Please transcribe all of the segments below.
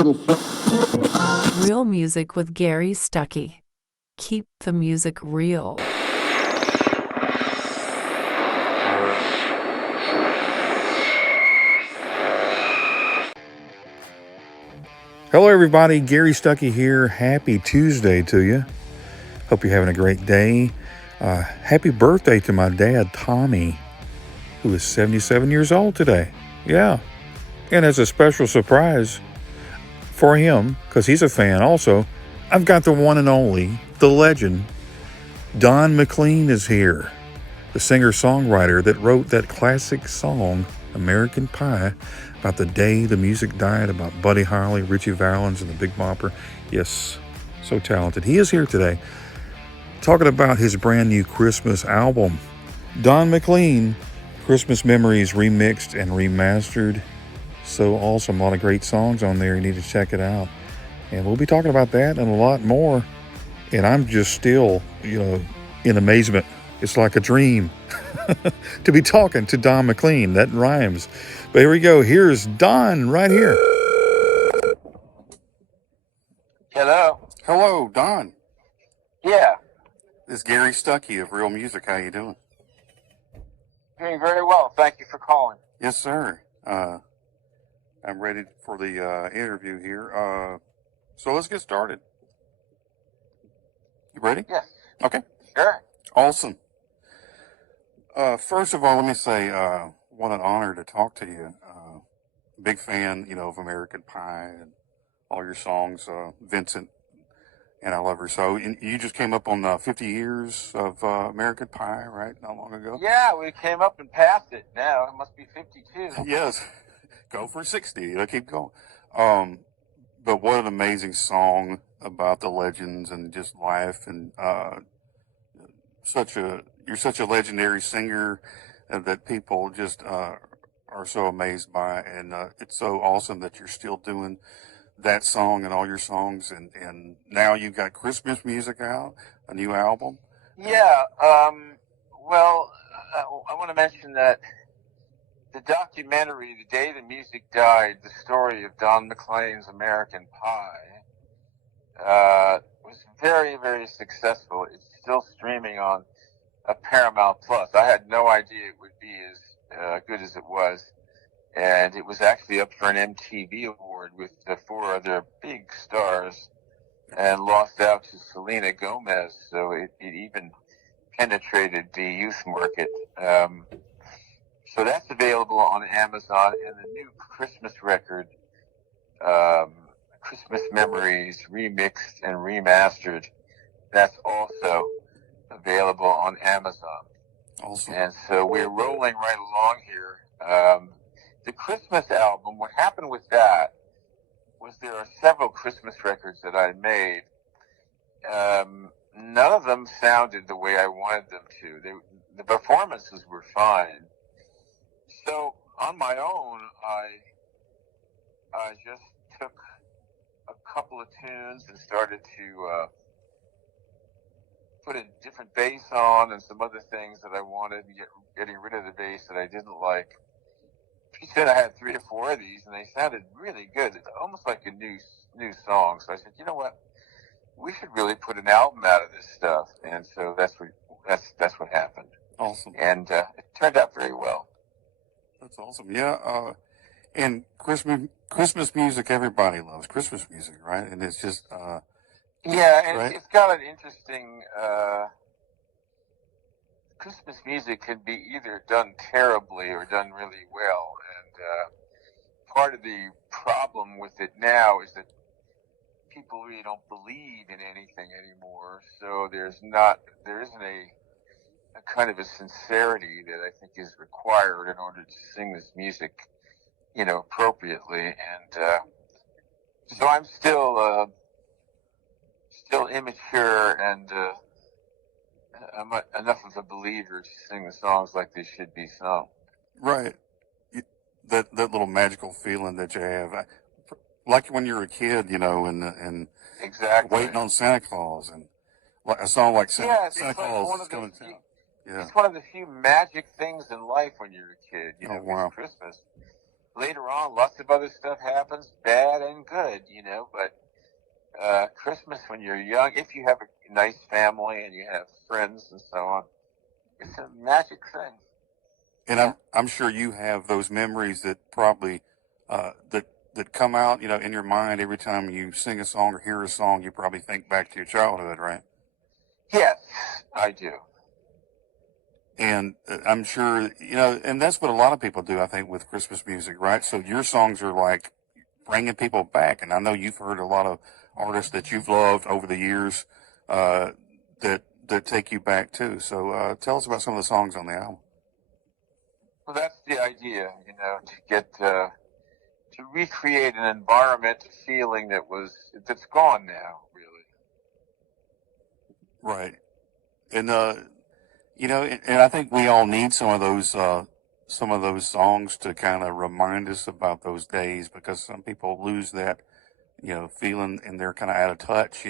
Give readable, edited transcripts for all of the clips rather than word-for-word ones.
Real music with Gary Stuckey. Keep the music real. Hello, everybody. Gary Stuckey here. Happy Tuesday to you. Hope you're having a great day. Happy birthday to my dad, Tommy, who is 77 years old today. Yeah. And as a special surprise for him, because he's a fan also, I've got the one and only, the legend, Don McLean is here. The singer-songwriter that wrote that classic song, American Pie, about the day the music died, about Buddy Holly, Richie Valens, and the Big Bopper. Yes, so talented. He is here today talking about his brand new Christmas album. Don McLean, Christmas Memories remixed and remastered. So awesome. A lot of great songs on there. You need to check it out. And we'll be talking about that and a lot more. And I'm just still, in amazement. It's like a dream to be talking to Don McLean. That rhymes. But here we go. Here's Don right here. Hello. Hello, Don. Yeah. This is Gary Stuckey of Real Music. How you doing? Doing very well. Thank you for calling. Yes, sir. I'm ready for the interview here. So let's get started. You ready? Yes. Okay. Sure. Awesome. First of all, let me say, what an honor to talk to you. Big fan, of American Pie and all your songs, Vincent and I Love Her So. And you just came up on 50 years of American Pie, right? Not long ago. Yeah, we came up and passed it now. It must be 52. Yes. Go for 60. Keep going. But what an amazing song about the legends and just life, and you're such a legendary singer that people just are so amazed by, and it's so awesome that you're still doing that song and all your songs, and now you've got Christmas music out, a new album. Yeah. Well, I want to mention that the documentary, The Day the Music Died, the story of Don McLean's American Pie, was very, very successful. It's still streaming on Paramount Plus. I had no idea it would be as good as it was, and it was actually up for an MTV award with 4 other big stars, and lost out to Selena Gomez. So it even penetrated the youth market. So that's available on Amazon, and the new Christmas record, Christmas Memories remixed and remastered, that's also available on Amazon. Awesome. And so we're rolling right along here. The Christmas album, what happened with that was there are several Christmas records that I made. None of them sounded the way I wanted them to. The performances were fine. So on my own, I just took a couple of tunes and started to put a different bass on and some other things that I wanted, and getting rid of the bass that I didn't like. He said I had 3 or 4 of these, and they sounded really good. It's almost like a new song. So I said, you know what? We should really put an album out of this stuff. And so that's what happened. Awesome. And it turned out very well. That's awesome. Yeah. And Christmas music, everybody loves Christmas music, right? And it's just yeah, and right? it's got an interesting. Christmas music can be either done terribly or done really well, and part of the problem with it now is that people really don't believe in anything anymore. So there isn't a kind of a sincerity that I think is required in order to sing this music, appropriately. And so I'm still immature, and I'm not enough of a believer to sing the songs like they should be sung. Right. That little magical feeling that you have, like when you were a kid, and Exactly. waiting on Santa Claus, and a song like Santa Claus is coming to town. Yeah. It's one of the few magic things in life when you're a kid. Oh, wow. Christmas. later on, lots of other stuff happens, bad and good, but Christmas when you're young, if you have a nice family and you have friends and so on, it's a magic thing. And I'm sure you have those memories that probably that come out, in your mind every time you sing a song or hear a song. You probably think back to your childhood, right? Yes, I do. And I'm sure, and that's what a lot of people do, I think, with Christmas music, right? So your songs are like bringing people back. And I know you've heard a lot of artists that you've loved over the years that take you back too. So tell us about some of the songs on the album. Well, that's the idea, to get to recreate an environment, a feeling that's gone now, really. Right. And and I think we all need some of those songs to kind of remind us about those days, because some people lose that, feeling, and they're kind of out of touch,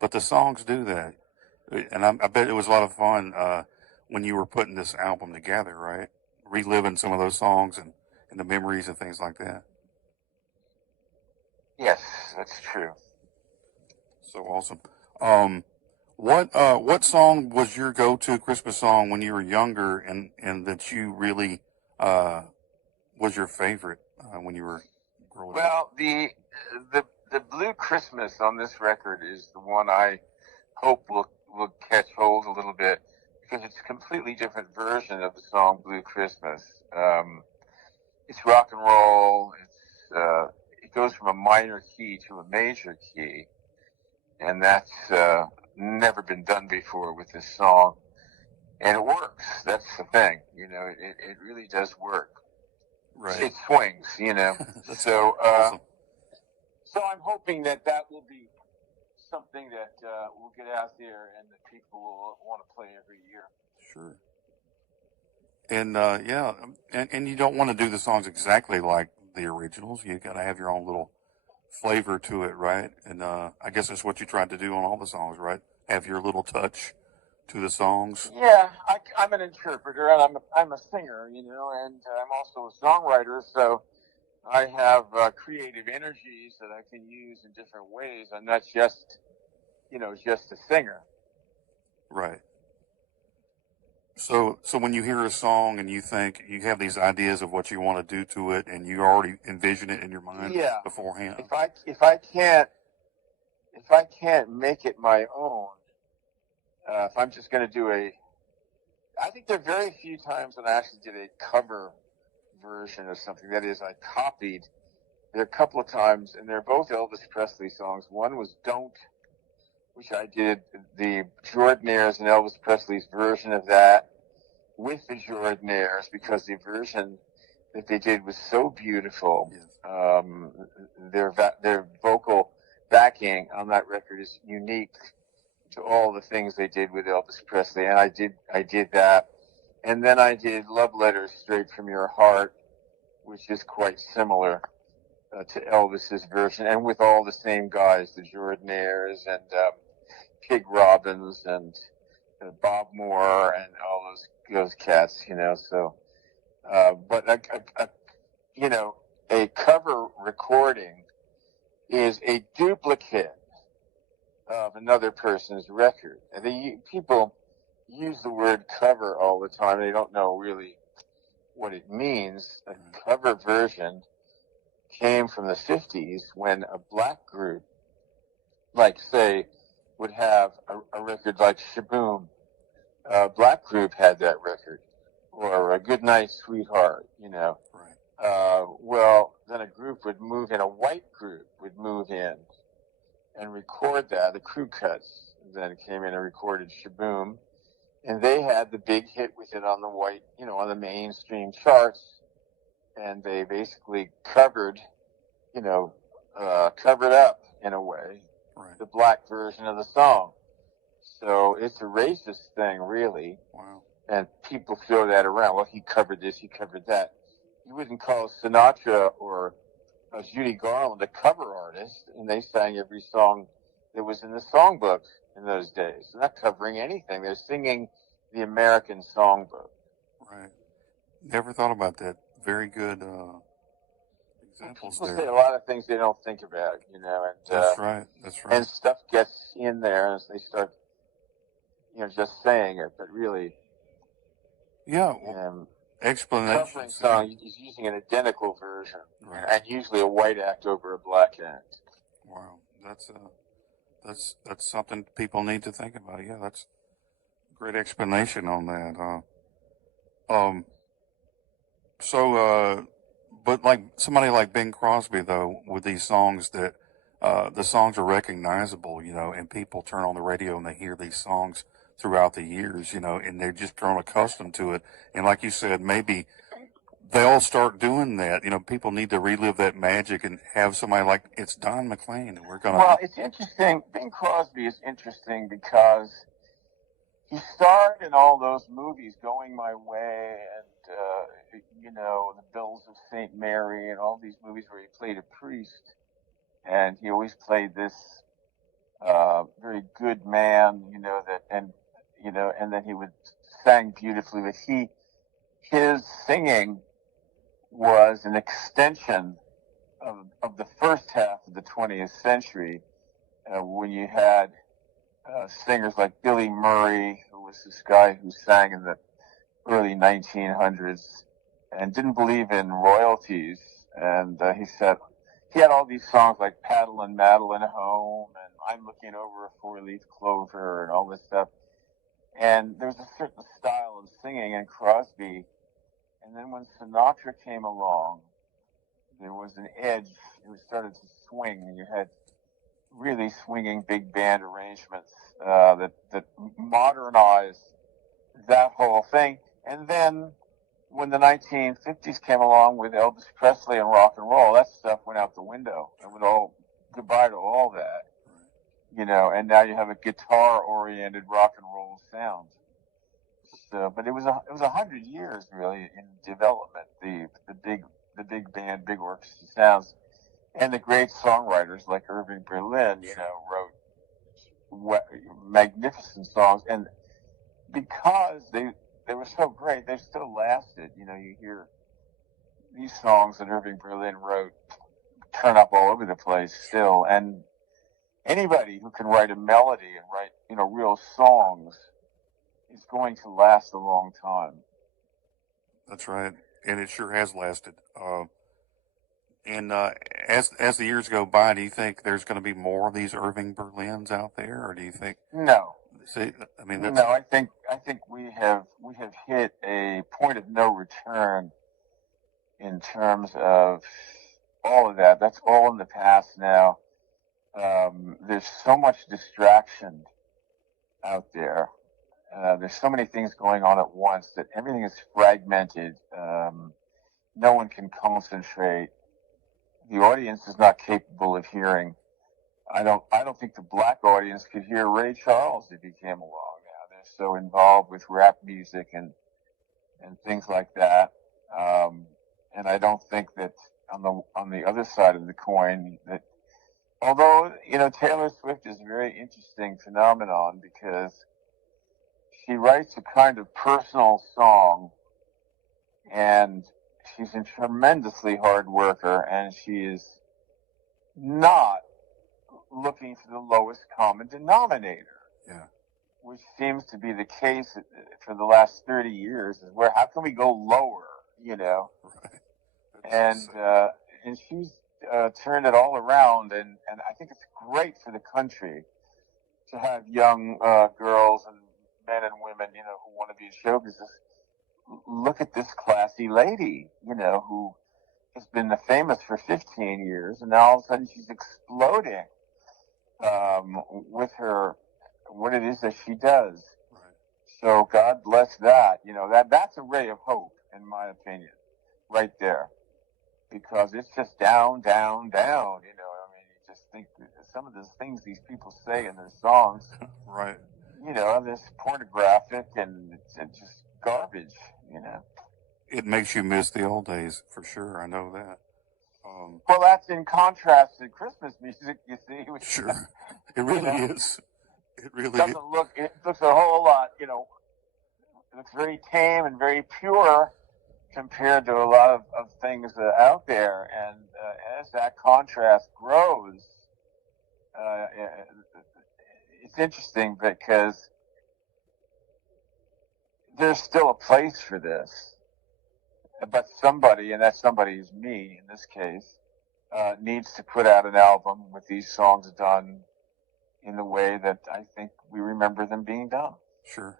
but the songs do that. And I bet it was a lot of fun, when you were putting this album together, right? Reliving some of those songs and the memories and things like that. Yes, that's true. So awesome. What song was your go-to Christmas song when you were younger, and that you really was your favorite when you were growing up? Well, the Blue Christmas on this record is the one I hope will catch hold a little bit, because it's a completely different version of the song Blue Christmas. It's rock and roll. It goes from a minor key to a major key, and that's never been done before with this song, and it works. That's the thing, it really does work. Right. It swings, So, awesome. So I'm hoping that will be something that will get out there and that people will want to play every year. Sure. And yeah, and you don't want to do the songs exactly like the originals. You got to have your own little flavor to it, right? And I guess that's what you tried to do on all the songs, right? Have your little touch to the songs. Yeah, I'm an interpreter, and I'm a singer, and I'm also a songwriter. So I have creative energies that I can use in different ways. I'm not just just a singer. Right. So when you hear a song and you think you have these ideas of what you want to do to it, and you already envision it in your mind beforehand. If I can't make it my own, if I'm just going to do I think there are very few times when I actually did a cover version of something. That is, I copied. There are a couple of times, and they're both Elvis Presley songs. One was "Don't," which I did the Jordanaires and Elvis Presley's version of that with the Jordanaires, because the version that they did was so beautiful. Yes. Their vocal backing on that record is unique to all the things they did with Elvis Presley, and I did that. And then I did "Love Letters Straight from Your Heart," which is quite similar to Elvis's version, and with all the same guys, the Jordanaires and Pig Robbins and Bob Moore and all those cats, So, but a cover recording is a duplicate of another person's record. And people use the word cover all the time. They don't know really what it means. A cover version came from the 50s, when a black group, like, say, would have a record like Shaboom. A black group had that record, or a "Good Night, Sweetheart," Right. Well, then a group would move in, a white group would move in and record that. The Crew Cuts then came in and recorded Shaboom, and they had the big hit with it on the on the mainstream charts, and they basically covered up in a way, Right. the black version of the song. So it's a racist thing, really. Wow. And people throw that around. Well, he covered this, he covered that. You wouldn't call Sinatra or Judy Garland a cover artist, and they sang every song that was in the songbook in those days. They're not covering anything. They're singing the American songbook. Right. Never thought about that. Very good examples People say there. a lot of things they don't think about, and That's right. That's right. and stuff gets in there as they start, just saying it, but really, Yeah. Well, covering explanations. song, he's using an identical version, Right. and usually a white act over a black act. Wow. That's something people need to think about. Yeah, that's a great explanation on that. Um. But like somebody like Bing Crosby, though, with these songs that the songs are recognizable, and people turn on the radio and they hear these songs throughout the years, and they're just grown accustomed to it. And like you said, maybe they all start doing that. People need to relive that magic and have somebody like it's Don McLean, and we're gonna. Well, it's interesting. Bing Crosby is interesting because he starred in all those movies, Going My Way, and The Bells of St. Mary, and all these movies where he played a priest, and he always played this very good man, and then he would sang beautifully. But his singing was an extension of the first half of the 20th century, when you had singers like Billy Murray, who was this guy who sang in the early 1900s and didn't believe in royalties. And he said he had all these songs like Paddle and Madeline Home and I'm Looking Over a Four-Leaf Clover and all this stuff. And there was a certain style of singing in Crosby. And then when Sinatra came along, there was an edge. It started to swing, and you had really swinging big band arrangements that modernized that whole thing. And then when the 1950s came along with Elvis Presley and rock and roll, that stuff went out the window. It went goodbye to all that, and now you have a guitar-oriented rock and roll sound. So, but it was 100 years really in development. The big band, big orchestra sounds, and the great songwriters like Irving Berlin, wrote magnificent songs, and because they were so great, they still lasted. You hear these songs that Irving Berlin wrote turn up all over the place still, and anybody who can write a melody and write real songs is going to last a long time. That's right, and it sure has lasted. And as the years go by, do you think there's going to be more of these Irving Berlins out there, or do you think? No. See, I mean, that's... No, I think we have hit a point of no return in terms of all of that. That's all in the past now. There's so much distraction out there. There's so many things going on at once that everything is fragmented. No one can concentrate. The audience is not capable of hearing. I don't think the black audience could hear Ray Charles if he came along now. They're so involved with rap music and things like that. And I don't think that on the other side of the coin that, although Taylor Swift is a very interesting phenomenon because she writes a kind of personal song, and she's a tremendously hard worker, and she is not looking for the lowest common denominator. Yeah. Which seems to be the case for the last 30 years, is where how can we go lower, Right. And she's turned it all around, and I think it's great for the country to have young girls and men and women, who want to be in show business. Look at this classy lady, who has been famous for 15 years, and now all of a sudden she's exploding with her, what it is that she does. Right. So God bless that. That's a ray of hope, in my opinion, right there, because it's just down, down, down. You just think some of the things these people say in their songs, right? This pornographic and it's just garbage. It makes you miss the old days for sure. I know that. Well, that's in contrast to Christmas music, you see. Which, sure, it really is. It really doesn't look. It looks a whole lot. It looks very tame and very pure, compared to a lot of things out there. And as that contrast grows, it's interesting because there's still a place for this, but somebody, and that somebody is me in this case, needs to put out an album with these songs done in the way that I think we remember them being done. Sure.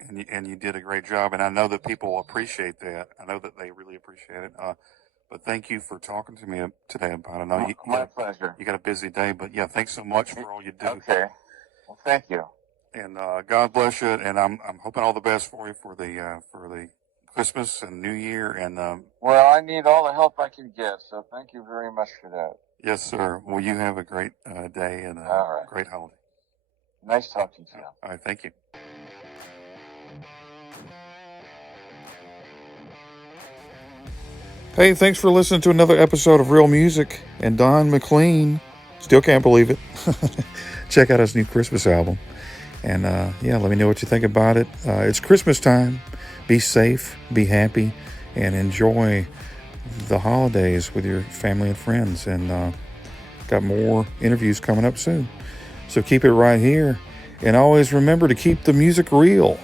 And you did a great job, and I know that people appreciate that. I know that they really appreciate it. But thank you for talking to me today about it. I know My pleasure. You got a busy day, but yeah, thanks so much for all you do. Okay. Well, thank you. And God bless you. And I'm hoping all the best for you for the Christmas and New Year. And well, I need all the help I can get. So thank you very much for that. Yes, sir. Well, you have a great day and a great holiday. Nice talking to you. All right. Thank you. Hey, thanks for listening to another episode of Real Music. And Don McLean, still can't believe it. Check out his new Christmas album. And yeah, let me know what you think about it. It's Christmas time. Be safe, be happy, and enjoy the holidays with your family and friends. And got more interviews coming up soon. So keep it right here. And always remember to keep the music real.